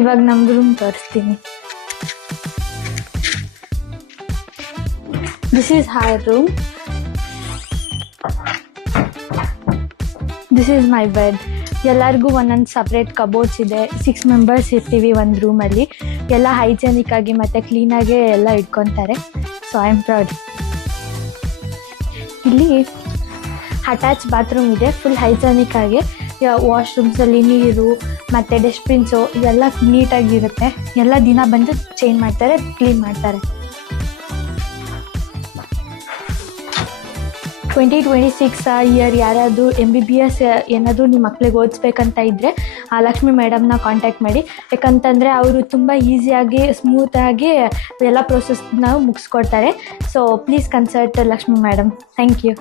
ಇವಾಗ ನಮ್ಮ ರೂಮ್ ತೋರಿಸ್ತೀನಿ. This is her room. This is my bed. ಎಲ್ಲರಿಗೂ ಒಂದೊಂದು ಸಪ್ರೇಟ್ ಕಬೋರ್ಡ್ಸ್ ಇದೆ. 6 ಮೆಂಬರ್ಸ್ ಇರ್ತೀವಿ ಒಂದು ರೂಮಲ್ಲಿ. ಎಲ್ಲ ಹೈಜೆನಿಕ್ ಆಗಿ ಮತ್ತು ಕ್ಲೀನಾಗೆ ಎಲ್ಲ ಇಟ್ಕೊತಾರೆ. So I am proud. ಇಲ್ಲಿ ಅಟ್ಯಾಚ್ ಬಾತ್ರೂಮ್ ಇದೆ, ಫುಲ್ ಹೈಜೆನಿಕ್ ಆಗಿ. ವಾಶ್ರೂಮ್ಸಲ್ಲಿ ನೀರು ಮತ್ತು ಡಸ್ಟ್ಬಿನ್ಸು ಇವೆಲ್ಲ ನೀಟಾಗಿರುತ್ತೆ. ಎಲ್ಲ ದಿನ ಬಂದು ಚೇಂಜ್ ಮಾಡ್ತಾರೆ, ಕ್ಲೀನ್ ಮಾಡ್ತಾರೆ. 2026 ಇಯರ್ ಯಾರಾದರೂ MBBS ಏನಾದರೂ ನಿಮ್ಮ ಮಕ್ಳಿಗೆ ಓದಿಸ್ಬೇಕಂತ ಇದ್ದರೆ ಲಕ್ಷ್ಮಿ ಮೇಡಮ್ನ ಕಾಂಟ್ಯಾಕ್ಟ್ ಮಾಡಿ. ಯಾಕಂತಂದರೆ ಅವರು ತುಂಬ ಈಸಿಯಾಗಿ ಸ್ಮೂತಾಗಿ ಎಲ್ಲ ಪ್ರೋಸೆಸ್ನ ಮುಗಿಸ್ಕೊಡ್ತಾರೆ. So please consult Lakshmi madam. Thank you.